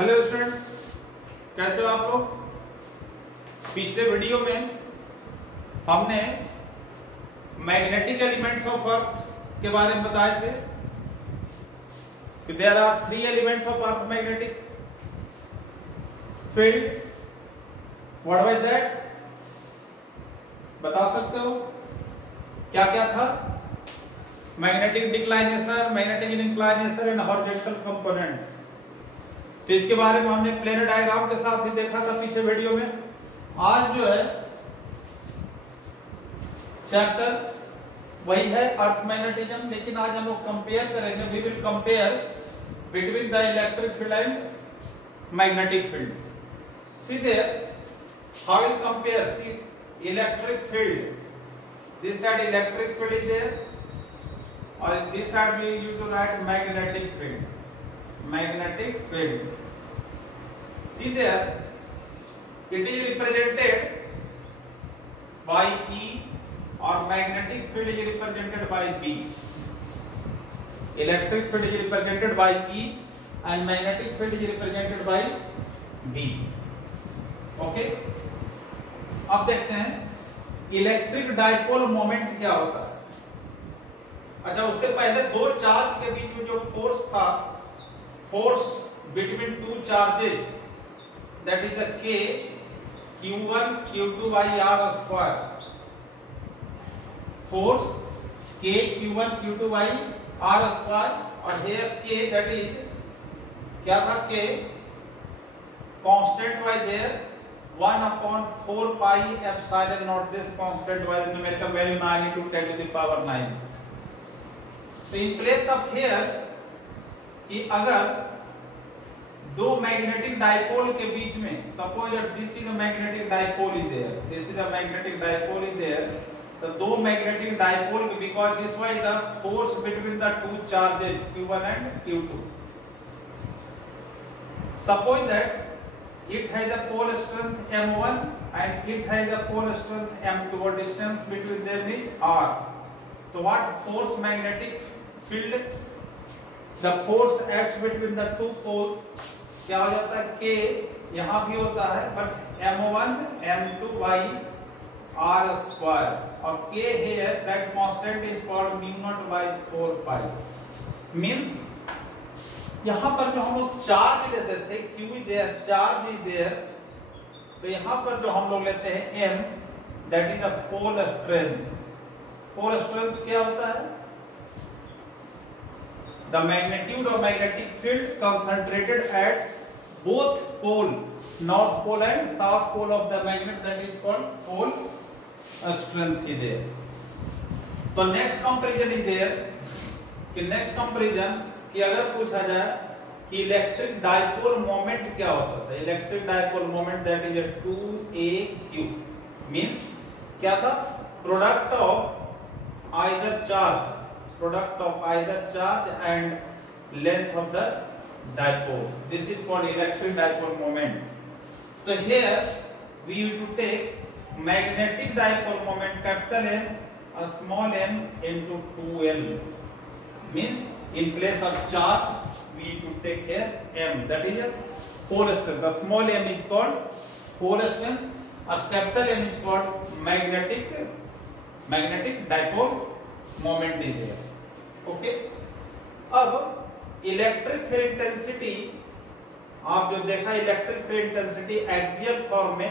Hello students, कैसे हो आप लोग। पिछले वीडियो में हमने मैग्नेटिक एलिमेंट्स ऑफ अर्थ के बारे में बताए थे कि there are 3 elements of earth magnetic field. What was that, बता सकते हो क्या क्या था? Magnetic declination, magnetic inclination and horizontal components. तो इसके बारे में हमने प्लेनर डायग्राम के साथ भी देखा था पिछले वीडियो में। आज जो है चैप्टर वही है अर्थ मैग्नेटिज्म, लेकिन आज हम लोग कंपेयर करेंगे। We will compare between the electric field and magnetic field. See there how will compare. See electric field, this side electric field is there और this side we use to write magnetic field. Magnetic field. See there, it is represented by E or magnetic field is represented by B. Electric field is represented by E and magnetic field is represented by B. Okay? अब देखते हैं electric dipole moment क्या होता है। अच्छा, उससे पहले दो चार्ज के बीच में जो फोर्स था, force between two charges, that is the K Q1 Q2 by R square. Force K Q1 Q2 by R square और here K that is क्या था? K constant was there 1 upon 4 pi epsilon naught. This constant was numerical value 9 into 10 to the power 9. So in place of here कि अगर दो magnetic dipole के बीच में, suppose this is a magnetic dipole is there, this is a magnetic dipole is there, तो दो magnetic dipole के, because this was the force between the two charges Q1 and Q2. Suppose that it has the pole strength M1 and it has the pole strength M2 और distance between them is R. तो what force magnetic field, the force acts between the two poles, क्या हो जाता है? K यहां भी होता है, but M1 M2 by R square और K here that constant is called mu naught by 4 pi. Means यहां पर जो हम लोग चार्ज लेते थे, Q is there, charge is there, तो यहां पर जो हम लोग लेते हैं M, that is the pole strength. pole strength क्या होता है? The magnitude of magnetic field concentrated at both poles, north pole and south pole of the magnet, that is called pole strength is there. तो next comparison is there कि next comparison कि अगर पूछा जाए कि इलेक्ट्रिक डाइपोल मोमेंट क्या होता था, electric dipole moment that is a 2AQ means क्या था? Product of either charge, product of either charge and length of the dipole. This is called electric dipole moment. So here we used to take magnetic dipole moment capital M, a small m into 2L. Means in place of charge we used to take here m, that is a pole strength. The small m is called pole strength, a capital M is called magnetic dipole moment is there. Okay, अब electric field intensity आप जो देखा, electric field intensity axial form में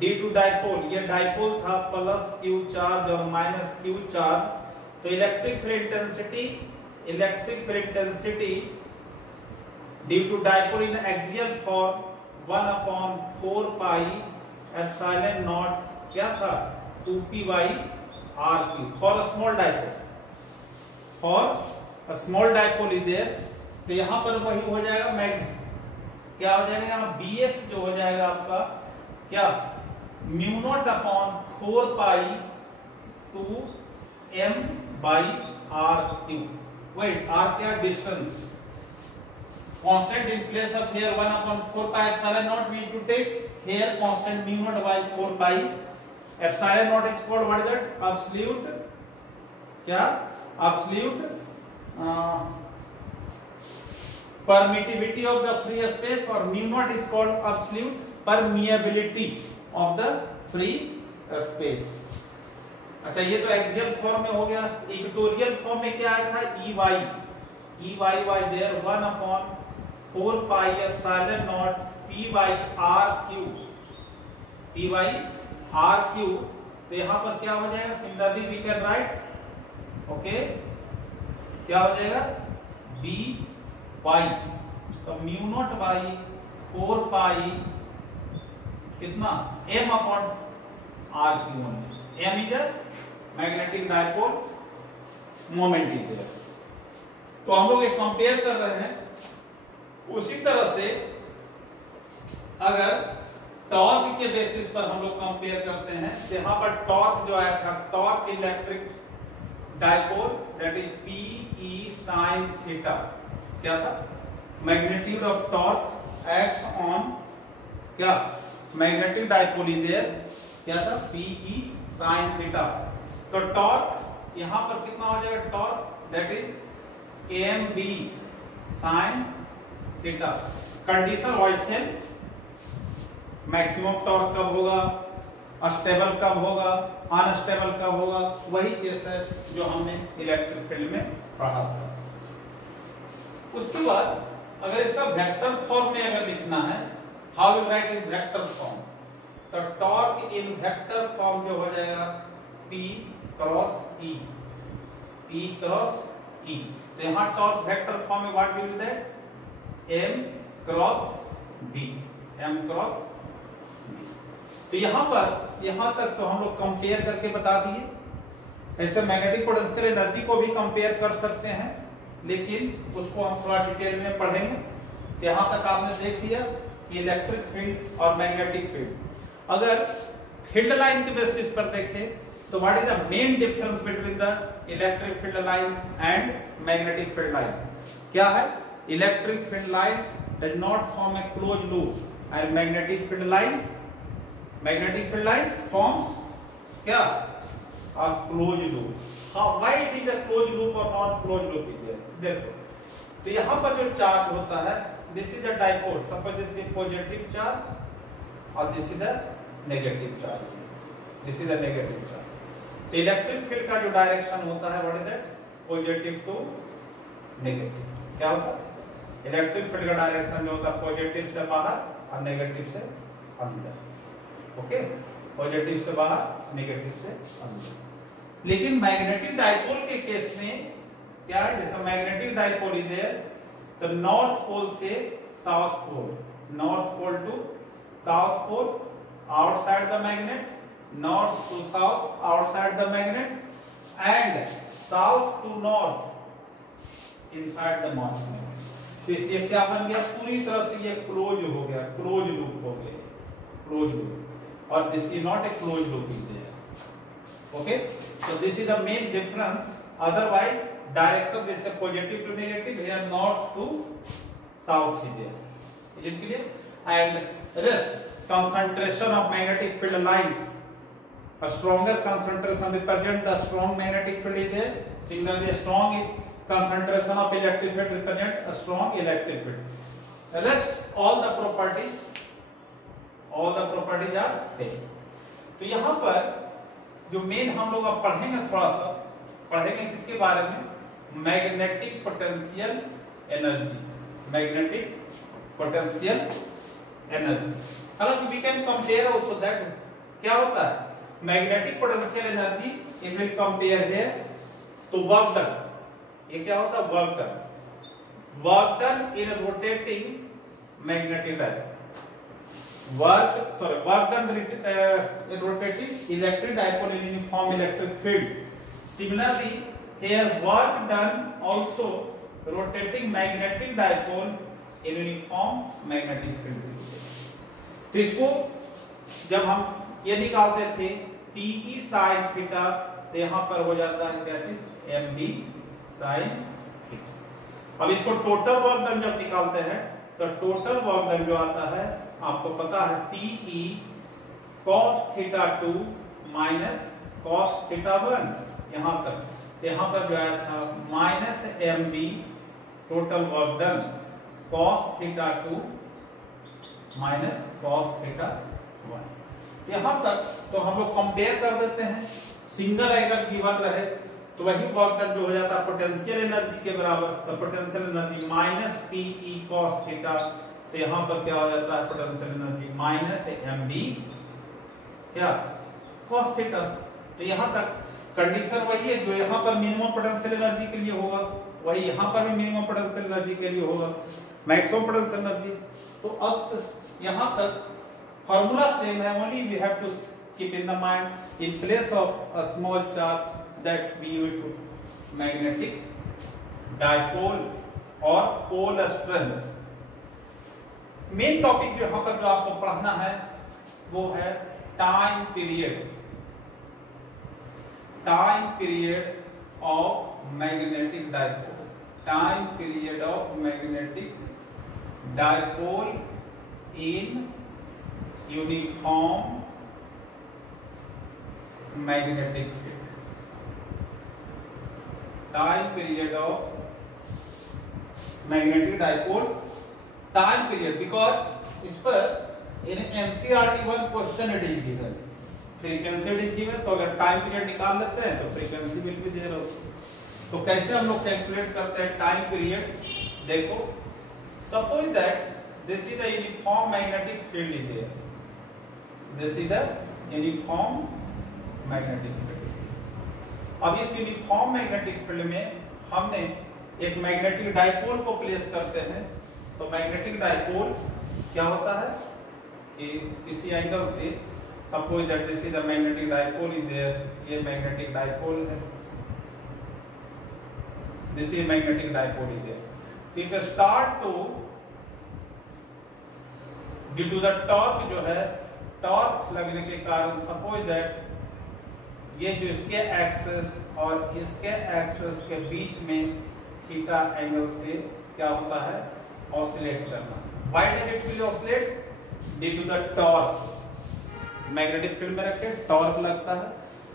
D2 dipole, ये dipole था plus Q charge और minus Q charge, तो electric field intensity D2 dipole इन axial form 1 upon 4 pi epsilon naught क्या था? 2p by r3 for a small dipole, और small dipole is there. तो यहां पर वही हो जाएगा, क्या हो जाएगा यहाँ? Bx जो हो जाएगा आपका क्या? Mu naught upon 4 pi 2m by r3. Wait, r क्या? Distance constant in place of here 1 upon 4 pi epsilon naught we to take here constant mu naught by 4 pi epsilon naught is called what is that? Absolute क्या? Absolute permittivity of the free space, और mu naught is called absolute permeability of the free space. अच्छा, ये तो axial form में हो गया. Equatorial form में क्या आया था? E Y there 1/4 pi epsilon naught P by R Q. तो यहां पर क्या हो जाएगा? Similarly we can write, okay, क्या हो जाएगा? बी वाई, तो म्यू नॉट बाई 4 पाई कितना? M upon R Q. M is the magnetic dipole moment is there. तो हम लोग एक कंपेयर कर रहे हैं. उसी तरह से अगर टॉर्क के बेसिस पर हम लोग कंपेयर करते हैं, यहां पर टॉर्क जो आया था, torque electric dipole, that is P E sine theta. क्या था? Magnitude of torque acts on क्या? Magnetic dipole is there. क्या था? P E sine theta. तो टॉर्क यहां पर कितना हो जाएगा? Torque that is M B sine theta. Condition wise से मैक्सिमम टॉर्क कब होगा, स्टेबल कब होगा, अनस्टेबल कब होगा, वही केस है जो हमने इलेक्ट्रिक फील्ड में पढ़ा था. उसके बाद अगर इसका वेक्टर फॉर्म में अगर लिखना है, how you right in vector form, तो टॉर्क इन वेक्टर फॉर्म जो हो जाएगा P क्रॉस E. तो यहां टॉर्क वेक्टर फॉर्म में what will be that? M cross D. तो यहां तक तो हम लोग कंपेयर करके बता दिए. ऐसे मैग्नेटिक पोटेंशियल एनर्जी को भी कंपेयर कर सकते हैं, लेकिन उसको हम थोड़ा डिटेल में पढ़ेंगे. तो यहां तक आपने देख लिया कि इलेक्ट्रिक फील्ड और मैग्नेटिक फील्ड. अगर फील्ड लाइन के बेसिस पर देखें तो what is the main difference between the electric field lines and magnetic field lines? क्या है? Electric field lines does not form A close loop and magnetic field lines forms क्या? a closed loop. How, why it is a closed loop or not closed loop is there? देखो, तो यहाँ पर जो charge होता है, this is the dipole. Suppose this is positive charge और this is the negative charge. तो electric field का जो डायरेक्शन होता है, what is that? Positive to negative. क्या होता है? इलेक्ट्रिक फील्ड का डायरेक्शन जो होता है पॉजिटिव से बाहर और नेगेटिव से अंदर. ओके, पॉजिटिव से बाहर, नेगेटिव से अंदर. लेकिन मैग्नेटिक डायपोल के केस में क्या है? जैसा मैग्नेटिक डायपोल इज देयर, तो नॉर्थ पोल से south pole, north pole to south pole outside the magnet, north to south outside the magnet, and south to north inside the magnet. तो इसलिए क्या बन गया? पूरी तरह से ये क्लोज हो गया, क्लोज लूप हो गया, क्लोज लूप. और this is not a close loop is there. Okay, so this is the main difference. Otherwise direction this is positive to negative, here north to south is there. Is it clear? And rest concentration of magnetic field lines, a stronger concentration represent the strong magnetic field is there. Similarly a strong concentration of electric field represent a strong electric field. Rest all the properties are same. तो यहाँ पर जो main हम लोग अब पढ़ेंगे, थोड़ा सा पढ़ेंगे किसके बारे में? Magnetic potential energy. हालांकि we can compare also that. क्या होता है? Magnetic potential energy if will compare here तो वर्क डन. ये क्या होता है? Work done in rotating magnetic dipole. work done in rotating electric dipole in uniform electric field. Similarly here work done also rotating magnetic dipole in uniform magnetic field. तो इसको जब हम ये निकालते थे PE sin थीटा, तो यहाँ पर हो जाता है क्या चीज? MB sin theta. अब इसको टोटल वर्क डन जब निकालते हैं तो टोटल वर्क डन जो आता है आपको पता है PE cos theta 2 minus cos theta 1. यहां तक, तो यहां पर जो आया था minus MB total work done cos theta 2 minus cos theta 1। यहां तक तो हम लोग कंपेयर कर देते हैं, सिंगल एंगल गिवन रहे तो वही वर्क डन जो हो जाता है पोटेंशियल एनर्जी के बराबर, तो potential energy minus PE cos theta, तो यहां पर क्या हो जाता है पोटेंशियल एनर्जी माइनस mb क्या cos थीटा। तो यहां तक कंडीशन वही है जो यहां पर मिनिमम पोटेंशियल एनर्जी के लिए होगा, वही यहां पर भी मिनिमम पोटेंशियल एनर्जी के लिए होगा, मैक्सिमम पोटेंशियल एनर्जी। तो अब यहां तक फार्मूला सेम है, only we have to keep in the mind in place of a small charge that be equal to magnetic dipole और pole strength। मेन टॉपिक जो यहां पर जो आपको पढ़ना है वो है time period of magnetic dipole, time period of magnetic dipole in uniform magnetic field. Time period of magnetic dipole, time period because इस पर in NCERT 1 question it is given, frequency it is given, तो अगर time period निकाल लेते हैं तो frequency will be there. तो कैसे हम लोग कैलकुलेट करते हैं टाइम पीरियड, देखो suppose that this is the uniform magnetic field is there, this is the uniform magnetic field. अब इस यूनिफॉर्म मैग्नेटिक फील्ड में हमने एक मैग्नेटिक डाइपोल को प्लेस करते हैं, तो मैग्नेटिक डाइपोल क्या होता है कि किसी एंगल से suppose that this is the magnetic dipole is there, ये मैग्नेटिक डाइपोल है, this is magnetic dipole is there. It start to due to the torque जो है, टॉर्क लगने के कारण सपोज दैट ये जो इसके एक्सेस और इसके एक्सेस के बीच में थीटा एंगल से क्या होता है ऑसिलेट करना। Why does it will oscillate? Due to the torque, magnetic field में रखे टॉर्क लगता है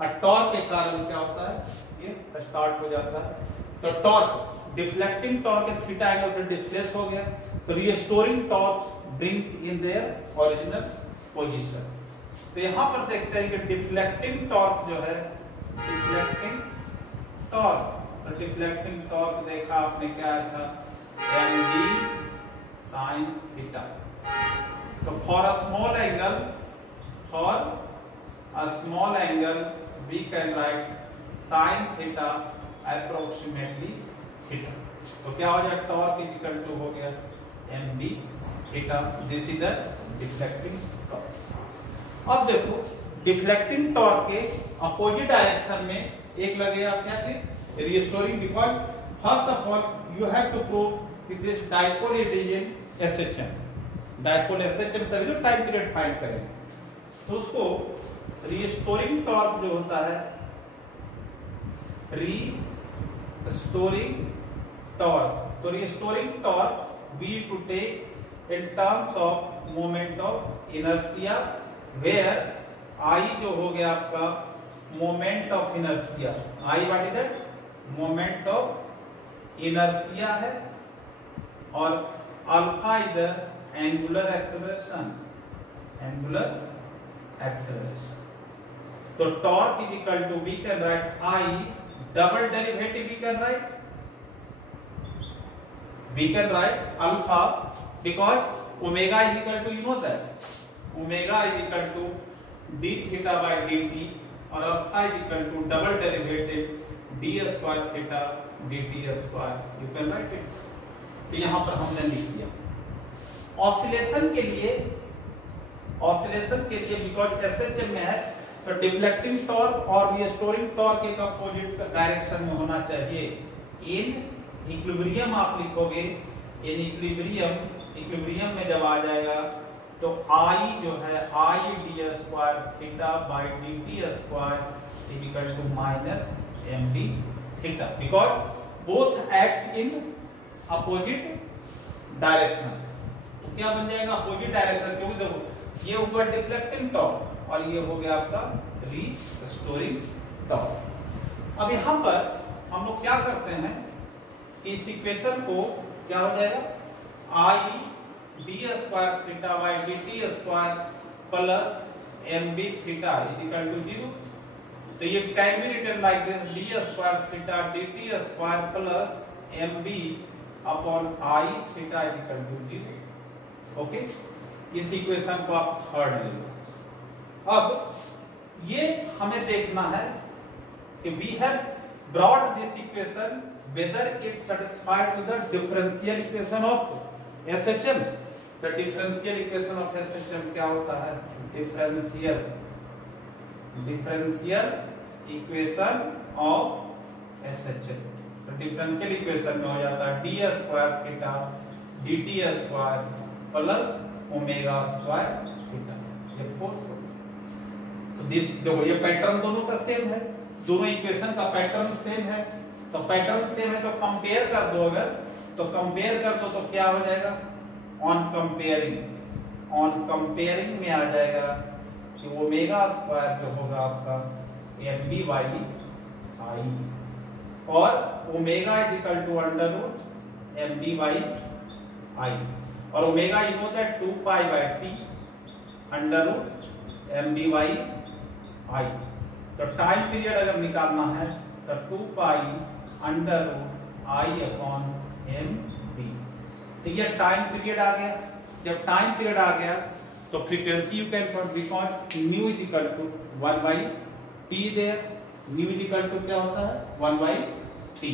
और टॉर्क के कारण क्या होता है ये स्टार्ट हो जाता है। तो torque deflecting torque theta angle से डिस्प्लेस हो गया, तो restoring torque brings in their original position. तो यहां पर देखते हैं कि डिफ्लेक्टिंग टॉर्क जो है, डिफ्लेक्टिंग टॉर्क, तो डिफ्लेक्टिंग टॉर्क देखा आपने क्या था mb sin थीटा। तो for a small angle we can write sin theta approximately theta. तो क्या हो जाए टॉर्क इज इक्वल टू हो गया mb थीटा, this is the deflecting torque. अब देखो डिफ्लेक्टिंग टॉर्क के अपोजिट डायरेक्शन में एक लगेगा क्या चीज restoring, because first of all you have to prove कि this dipole is in SHM, dipole SHM तभी तो टाइम पीरियड फाइंड करेंगे। तो उसको रिस्टोरिंग टॉर्क जो होता है, रिस्टोरिंग टॉर्क, तो restoring torque we to take in terms of moment of inertia, where I जो हो गया आपका moment of inertia, I what is that moment of inertia है, और alpha is the angular acceleration, angular acceleration. तो torque is equal to we can write I double derivative we can write alpha because omega is equal to, you know that omega is equal to D theta by D T, और alpha is equal to double derivative D square theta D T square, you can write it. तो यहां पर हमने लिख दिया। Oscillation के लिए because SHM में है तो डिफ्लेक्टिंग टॉर्क और रिस्टोरिंग टॉर्क एक अपोजिट डायरेक्शन में होना चाहिए। इन इक्विलिब्रियम आप लिखोगे, इन इक्विलिब्रियम में जब आ जाएगा तो I जो है I D square theta by D T square is equal to minus M D theta, because both acts in opposite direction. तो क्या बन जाएगा अपोजिट डायरेक्शन, क्योंकि देखो ये हुआ डिफ्लेक्टिंग टॉर्क और ये हो गया आपका रिस्टोरिंग टॉर्क। अब यहां पर हम लोग क्या करते हैं कि इस इक्वेशन को क्या हो जाएगा I D square theta by D T square plus M B theta is equal to 0। तो ये can be written like this D square theta D T square plus M B upon I theta is equal to 0। Okay, इस equation को आप third ले लो। अब ये हमें देखना है कि we have brought this equation whether it satisfied to the differential equation of SHM। the differential equation of SHM क्या होता है? differential equation of SHM। तो differential equation में हो जाता है d square theta dt square plus omega square theta. ये fourth. तो दिस देखो ये पैटर्न दोनों का सेम है, दोनों इक्वेशन का पैटर्न सेम है। तो पैटर्न सेम है तो कंपेयर कर दो, अगर तो कंपेयर कर दो तो क्या हो जाएगा? ऑन कंपेयरिंग में आ जाएगा कि ओमेगा स्क्वायर जो होगा आपका एम बी बाई आई और omega is equal to under root M B by I और ओमेगा ये होता है 2 pi by T under root M B by I. तो टाइम पीरियड अगर निकालना है तो 2 pi under root I upon M B. तो ये टाइम पीरियड आ गया। जब टाइम पीरियड आ गया तो frequency you can find because nu is equal to 1 by T there. Nu is equal to क्या होता है? 1 बाई टी।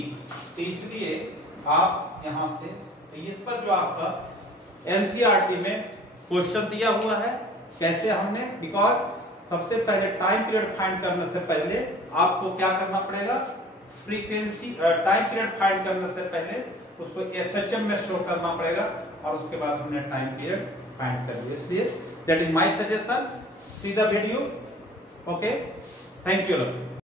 तो इसलिए आप यहां से तो इस पर जो आपका एनसीईआरटी में क्वेश्चन दिया हुआ है कैसे हमने, बिकॉज सबसे पहले टाइम पीरियड फाइंड करने से पहले आपको क्या करना पड़ेगा? फ्रीक्वेंसी टाइम पीरियड फाइंड करने से पहले उसको एसएचएम में शो करना पड़ेगा और उसके बाद हमने टाइम पीरियड फाइंड कर लिया। इसलिए that is my suggestion, see the video. Okay, thank you.